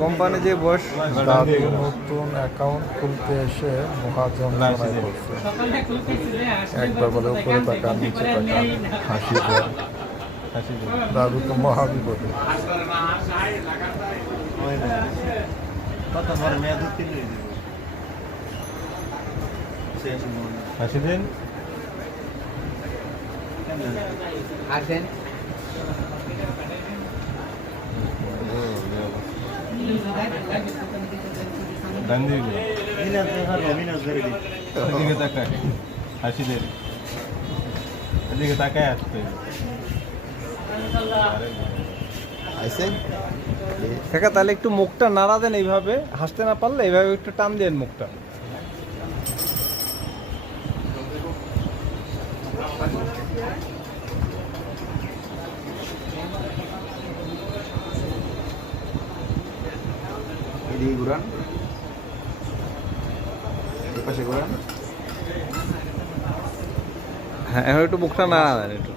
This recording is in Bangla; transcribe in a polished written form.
কোম্পানি যে বস দাদু নতুন অ্যাকাউন্ট খুলতে এসে মহাযন্ত্রণায় পড়ছে। একবার বলে উপরে টাকা নিচে টাকা, হাসি দেয়। দাদু তো মহাবিপদে। হাসি দিন আসেন এদিকে তাকায় হাসি দেন এদিকে তাকায় আসতে কাকা তাহলে একটু মুখটা নাড়া দেন, এইভাবে হাসতে না পারলে এইভাবে একটু টান দেন মুখটা। এদিকে ঘুরান, এপাশে ঘুরান। হ্যাঁ এখন একটু মুখটা নাড়া দেন একটু।